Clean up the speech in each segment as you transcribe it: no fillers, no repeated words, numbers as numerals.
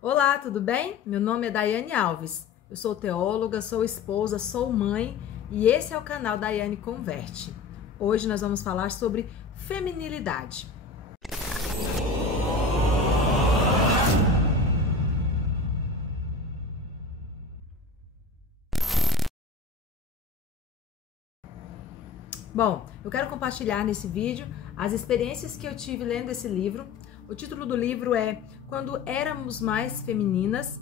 Olá, tudo bem? Meu nome é Daiane Alves. Eu sou teóloga, sou esposa, sou mãe e esse é o canal Daiane Converte. Hoje nós vamos falar sobre feminilidade. Bom, eu quero compartilhar nesse vídeo as experiências que eu tive lendo esse livro. O título do livro é Quando Éramos Mais Femininas.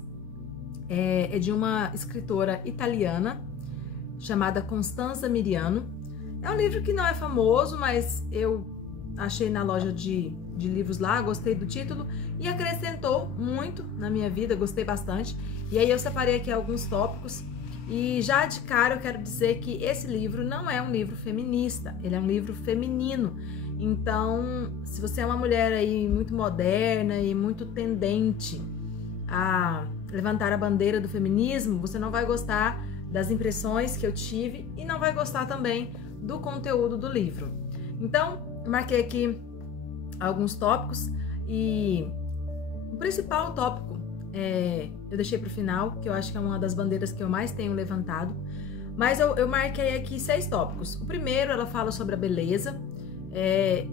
É de uma escritora italiana chamada Constanza Miriano. É um livro que não é famoso, mas eu achei na loja de livros lá, gostei do título e acrescentou muito na minha vida, gostei bastante. E aí eu separei aqui alguns tópicos e já de cara eu quero dizer que esse livro não é um livro feminista, ele é um livro feminino. Então, se você é uma mulher aí muito moderna e muito tendente a levantar a bandeira do feminismo, você não vai gostar das impressões que eu tive e não vai gostar também do conteúdo do livro. Então, eu marquei aqui alguns tópicos e o principal tópico eu deixei para o final, que eu acho que é uma das bandeiras que eu mais tenho levantado, mas eu marquei aqui 6 tópicos. O primeiro, ela fala sobre a beleza.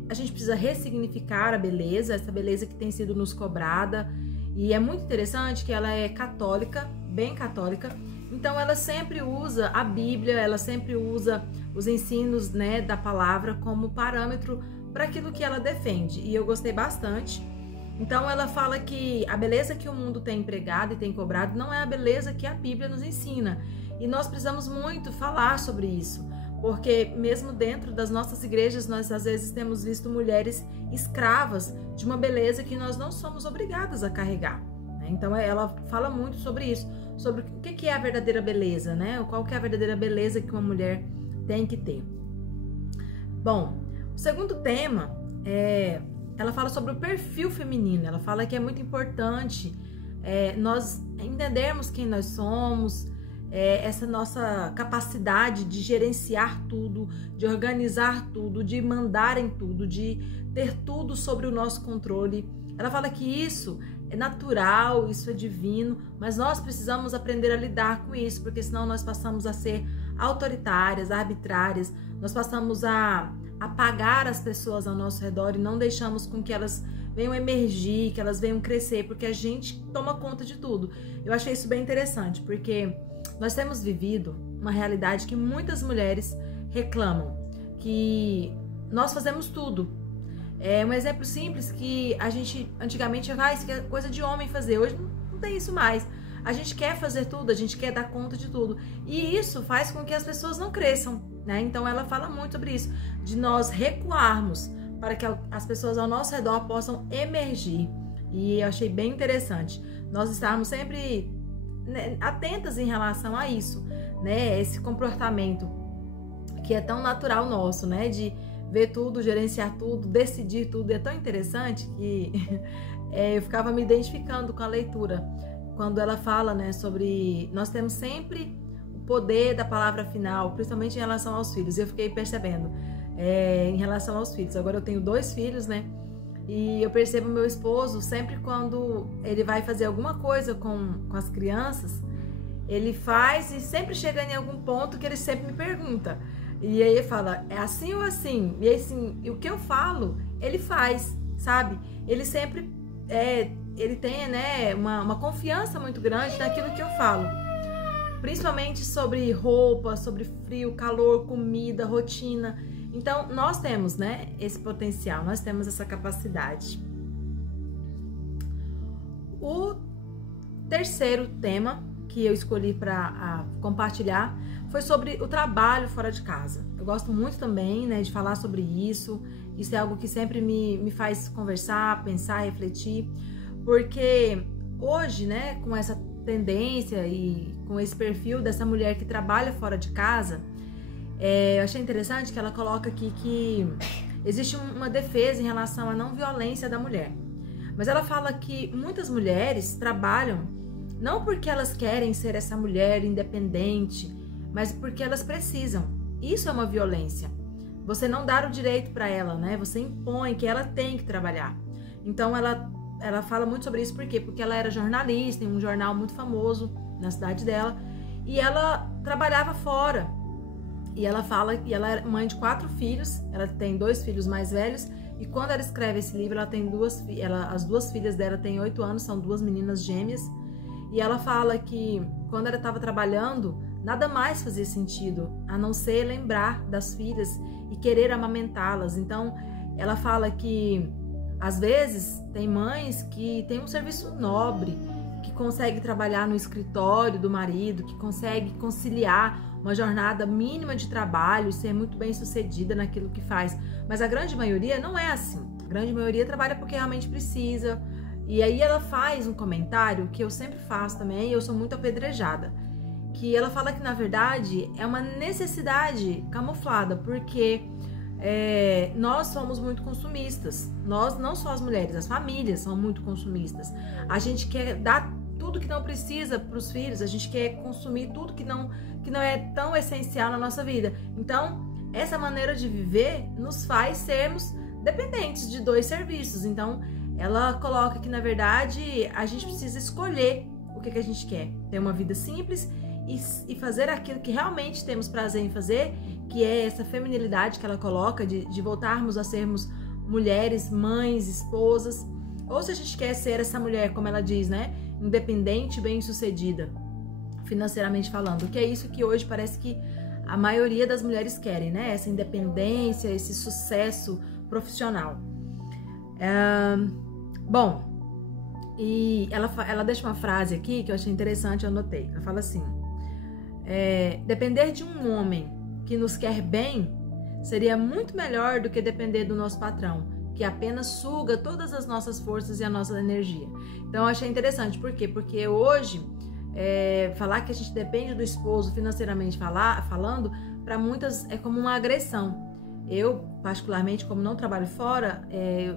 A gente precisa ressignificar a beleza, essa beleza que tem sido nos cobrada. E é muito interessante que ela é católica, bem católica, então ela sempre usa a Bíblia, ela sempre usa os ensinos, né, da palavra como parâmetro para aquilo que ela defende, e eu gostei bastante. Então ela fala que a beleza que o mundo tem empregado e tem cobrado não é a beleza que a Bíblia nos ensina, e nós precisamos muito falar sobre isso, porque mesmo dentro das nossas igrejas, nós às vezes temos visto mulheres escravas de uma beleza que nós não somos obrigadas a carregar, né? Então ela fala muito sobre isso, sobre o que é a verdadeira beleza, né? Qual que é a verdadeira beleza que uma mulher tem que ter. Bom, o segundo tema ela fala sobre o perfil feminino. Ela fala que é muito importante nós entendermos quem nós somos, essa nossa capacidade de gerenciar tudo, de organizar tudo, de mandar em tudo, de ter tudo sobre o nosso controle. Ela fala que isso é natural, isso é divino, mas nós precisamos aprender a lidar com isso, porque senão nós passamos a ser autoritárias, arbitrárias, nós passamos a apagar as pessoas ao nosso redor e não deixamos com que elas venham emergir, que elas venham crescer, porque a gente toma conta de tudo. Eu achei isso bem interessante, porque nós temos vivido uma realidade que muitas mulheres reclamam, que nós fazemos tudo. É um exemplo simples que a gente antigamente isso é coisa de homem fazer, hoje não tem isso mais. A gente quer fazer tudo, a gente quer dar conta de tudo. E isso faz com que as pessoas não cresçam, né? Então ela fala muito sobre isso, de nós recuarmos para que as pessoas ao nosso redor possam emergir. E eu achei bem interessante. Nós estarmos sempre atentas em relação a isso, né? Esse comportamento que é tão natural nosso, né? De ver tudo, gerenciar tudo, decidir tudo. É tão interessante que eu ficava me identificando com a leitura quando ela fala, né, sobre nós temos sempre o poder da palavra final, principalmente em relação aos filhos. Eu fiquei percebendo em relação aos filhos. Agora eu tenho 2 filhos, né? E eu percebo meu esposo, sempre quando ele vai fazer alguma coisa com as crianças, ele faz e sempre chega em algum ponto que ele sempre me pergunta. E aí ele fala, é assim ou assim? E assim, e o que eu falo, ele faz, sabe? Ele sempre, ele tem, né, uma confiança muito grande naquilo que eu falo. Principalmente sobre roupa, sobre frio, calor, comida, rotina. Então, nós temos, né, esse potencial, nós temos essa capacidade. O terceiro tema que eu escolhi para compartilhar foi sobre o trabalho fora de casa. Eu gosto muito também, né, de falar sobre isso. Isso é algo que sempre me faz conversar, pensar, refletir. Porque hoje, né, com essa tendência e com esse perfil dessa mulher que trabalha fora de casa, eu achei interessante que ela coloca aqui que existe uma defesa em relação à não violência da mulher. Mas ela fala que muitas mulheres trabalham não porque elas querem ser essa mulher independente, mas porque elas precisam. Isso é uma violência. Você não dá o direito para ela, né? Você impõe que ela tem que trabalhar. Então ela ela fala muito sobre isso, por quê? Porque ela era jornalista em um jornal muito famoso na cidade dela, e ela trabalhava fora. E ela fala que ela é mãe de 4 filhos, ela tem 2 filhos mais velhos, e quando ela escreve esse livro, ela tem as 2 filhas dela têm 8 anos, são 2 meninas gêmeas, e ela fala que quando ela estava trabalhando, nada mais fazia sentido, a não ser lembrar das filhas e querer amamentá-las. Então, ela fala que, às vezes, tem mães que têm um serviço nobre, que consegue trabalhar no escritório do marido, que consegue conciliar uma jornada mínima de trabalho e ser muito bem sucedida naquilo que faz. Mas a grande maioria não é assim. A grande maioria trabalha porque realmente precisa. E aí ela faz um comentário que eu sempre faço também, e eu sou muito apedrejada. Que ela fala que, na verdade, é uma necessidade camuflada, porque nós somos muito consumistas. Nós, não só as mulheres, as famílias são muito consumistas. A gente quer dar tudo que não precisa para os filhos, a gente quer consumir tudo que não é tão essencial na nossa vida. Então, essa maneira de viver nos faz sermos dependentes de 2 serviços. Então, ela coloca que, na verdade, a gente precisa escolher o que a gente quer. Ter uma vida simples e fazer aquilo que realmente temos prazer em fazer, que é essa feminilidade que ela coloca, de voltarmos a sermos mulheres, mães, esposas. Ou se a gente quer ser essa mulher, como ela diz, né? Independente, bem-sucedida, financeiramente falando. Que é isso que hoje parece que a maioria das mulheres querem, né? Essa independência, esse sucesso profissional. Bom, e ela deixa uma frase aqui que eu achei interessante, eu anotei. Ela fala assim: depender de um homem que nos quer bem seria muito melhor do que depender do nosso patrão, que apenas suga todas as nossas forças e a nossa energia. Então eu achei interessante, por quê? Porque hoje falar que a gente depende do esposo financeiramente falando, para muitas é como uma agressão. Eu, particularmente, como não trabalho fora,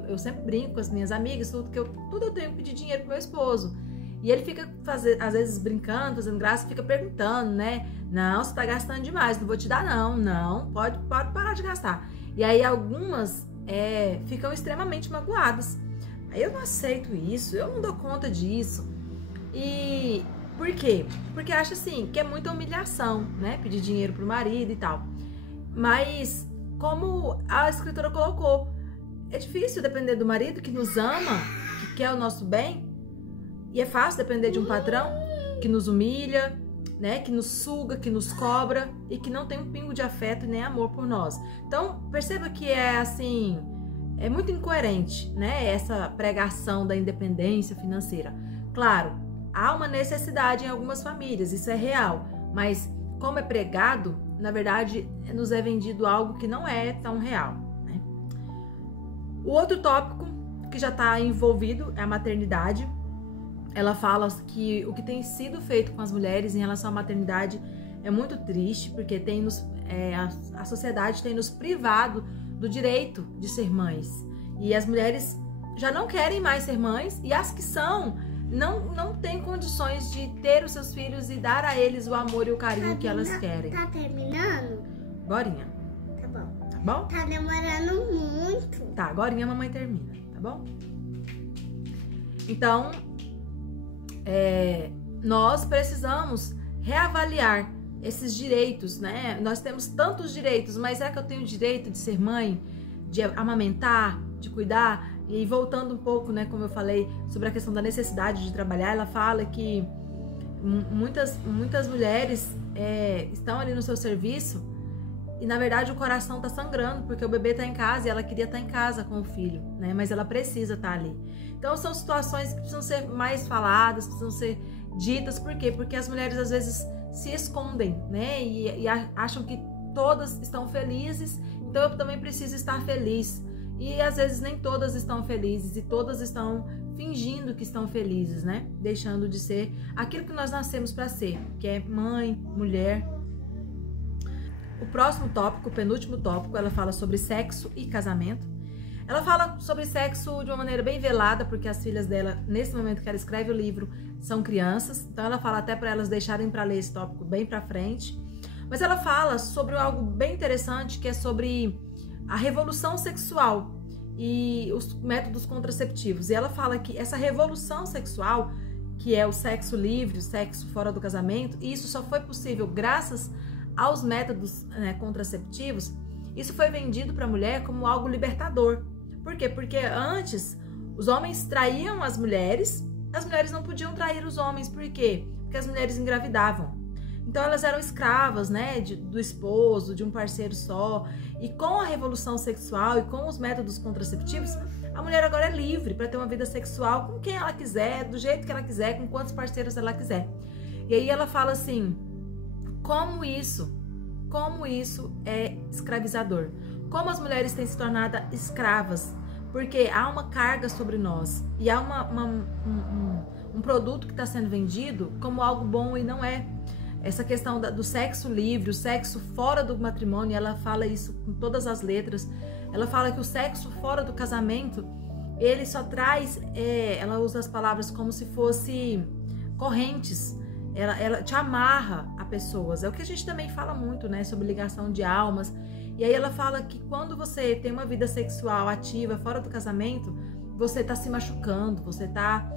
eu sempre brinco com as minhas amigas, tudo eu tenho que pedir dinheiro pro meu esposo. E ele fica, às vezes, brincando, fazendo graça, fica perguntando, né? Não, você tá gastando demais, não vou te dar não. Não, pode parar de gastar. E aí algumas ficam extremamente magoadas. Aí eu não aceito isso, eu não dou conta disso. E por quê? Porque acho assim, que é muita humilhação, né? Pedir dinheiro pro marido e tal. Mas, como a escritora colocou, é difícil depender do marido que nos ama, que quer o nosso bem. E é fácil depender de um patrão que nos humilha, né? Que nos suga, que nos cobra e que não tem um pingo de afeto nem amor por nós. Então, perceba que é assim, é muito incoerente, né? Essa pregação da independência financeira. Claro, há uma necessidade em algumas famílias, isso é real, mas como é pregado, na verdade, nos é vendido algo que não é tão real, né? O outro tópico que já está envolvido é a maternidade. Ela fala que o que tem sido feito com as mulheres em relação à maternidade é muito triste, porque a sociedade tem nos privado do direito de ser mães. E as mulheres já não querem mais ser mães, e as que são não têm condições de ter os seus filhos e dar a eles o amor e o carinho que elas querem. Tá terminando? Agorinha. Tá bom. Tá bom? Tá demorando muito. Tá, agorinha a mamãe termina, tá bom? Então, nós precisamos reavaliar esses direitos, né? Nós temos tantos direitos, mas será que eu tenho o direito de ser mãe, de amamentar, de cuidar? E aí, voltando um pouco, né, como eu falei, sobre a questão da necessidade de trabalhar, ela fala que muitas mulheres estão ali no seu serviço e, na verdade, o coração está sangrando, porque o bebê está em casa e ela queria estar em casa com o filho, né? Mas ela precisa estar ali. Então, são situações que precisam ser mais faladas, precisam ser ditas. Por quê? Porque as mulheres, às vezes, se escondem, né? E acham que todas estão felizes, então eu também preciso estar feliz. E, às vezes, nem todas estão felizes e todas estão fingindo que estão felizes, né? Deixando de ser aquilo que nós nascemos para ser, que é mãe, mulher. O próximo tópico, o penúltimo tópico, ela fala sobre sexo e casamento. Ela fala sobre sexo de uma maneira bem velada, porque as filhas dela, nesse momento que ela escreve o livro, são crianças. Então ela fala até para elas deixarem para ler esse tópico bem para frente. Mas ela fala sobre algo bem interessante, que é sobre a revolução sexual, e os métodos contraceptivos. E ela fala que essa revolução sexual, que é o sexo livre, o sexo fora do casamento, e isso só foi possível graças aos métodos, né, contraceptivos. Isso foi vendido para a mulher como algo libertador. Por quê? Porque antes os homens traíam as mulheres não podiam trair os homens. Por quê? Porque as mulheres engravidavam. Então elas eram escravas, né, do esposo, de um parceiro só. E com a revolução sexual e com os métodos contraceptivos, a mulher agora é livre para ter uma vida sexual com quem ela quiser, do jeito que ela quiser, com quantos parceiros ela quiser. E aí ela fala assim, como isso é escravizador. Como as mulheres têm se tornado escravas, porque há uma carga sobre nós e há um produto que está sendo vendido como algo bom e não é. Essa questão do sexo livre, o sexo fora do matrimônio, ela fala isso com todas as letras. Ela fala que o sexo fora do casamento, ele só traz, ela usa as palavras como se fosse correntes. Ela te amarra a pessoas. É o que a gente também fala muito, né, sobre ligação de almas. E aí ela fala que quando você tem uma vida sexual ativa fora do casamento, você está se machucando, você está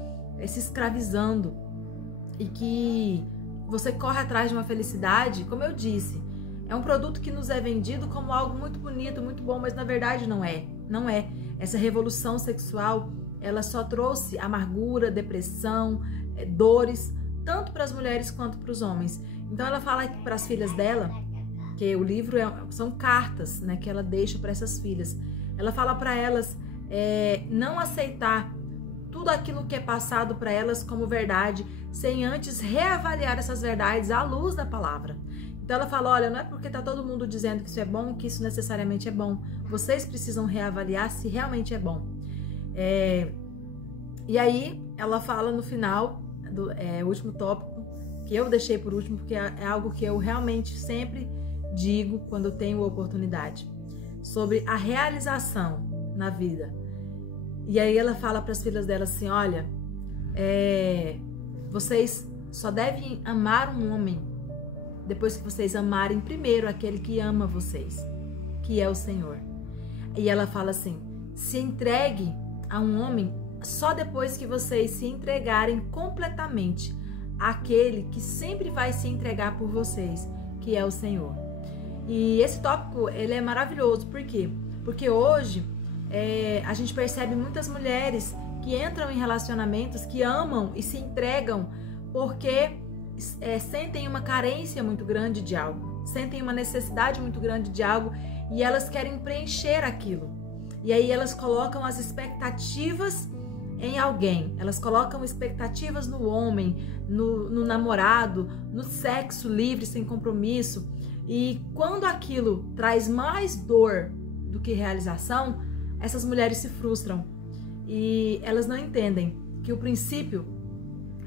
se escravizando. E que você corre atrás de uma felicidade, como eu disse, é um produto que nos é vendido como algo muito bonito, muito bom, mas na verdade não é. Não é. Essa revolução sexual, ela só trouxe amargura, depressão, dores, tanto para as mulheres quanto para os homens. Então ela fala para as filhas dela, que o livro são cartas, né, que ela deixa para essas filhas. Ela fala para elas não aceitar tudo aquilo que é passado para elas como verdade, sem antes reavaliar essas verdades à luz da palavra. Então ela fala, olha, não é porque tá todo mundo dizendo que isso é bom, que isso necessariamente é bom. Vocês precisam reavaliar se realmente é bom. E aí ela fala no final, o último tópico, que eu deixei por último, porque é algo que eu realmente sempre digo quando eu tenho oportunidade, sobre a realização na vida. E aí ela fala para as filhas dela assim, olha, vocês só devem amar um homem depois que vocês amarem primeiro aquele que ama vocês, que é o Senhor. E ela fala assim, se entregue a um homem só depois que vocês se entregarem completamente àquele que sempre vai se entregar por vocês, que é o Senhor. E esse tópico, ele é maravilhoso. Por quê? Porque hoje a gente percebe muitas mulheres que entram em relacionamentos, que amam e se entregam porque sentem uma carência muito grande de algo, sentem uma necessidade muito grande de algo e elas querem preencher aquilo. E aí elas colocam as expectativas em alguém, elas colocam expectativas no homem, no namorado, no sexo livre, sem compromisso. E quando aquilo traz mais dor do que realização, essas mulheres se frustram e elas não entendem que o princípio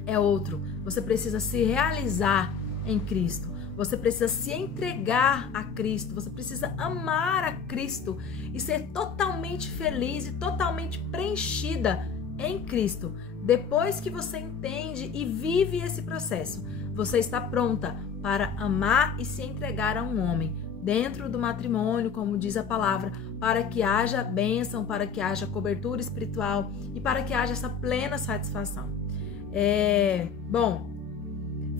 é outro. Você precisa se realizar em Cristo, você precisa se entregar a Cristo, você precisa amar a Cristo e ser totalmente feliz e totalmente preenchida em Cristo. Depois que você entende e vive esse processo, você está pronta para amar e se entregar a um homem dentro do matrimônio, como diz a palavra, para que haja bênção, para que haja cobertura espiritual e para que haja essa plena satisfação. Bom,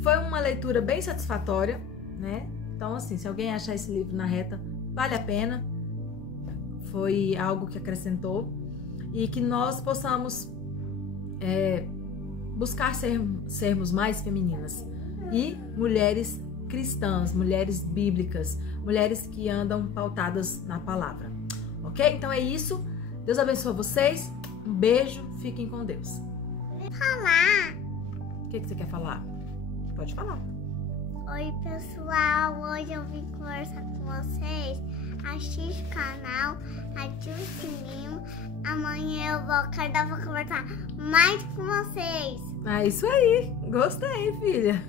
foi uma leitura bem satisfatória, né? Então, assim, se alguém achar esse livro na reta, vale a pena. Foi algo que acrescentou e que nós possamos buscar sermos mais femininas e mulheres cristãs, mulheres bíblicas, mulheres que andam pautadas na palavra, ok? Então é isso, Deus abençoe vocês, um beijo, fiquem com Deus. Falar. O que você quer falar? Pode falar. Oi pessoal, hoje eu vim conversar com vocês. Assiste o canal, ative o sininho. Amanhã eu vou acordar pra conversar mais com vocês. Isso aí, gostei, filha.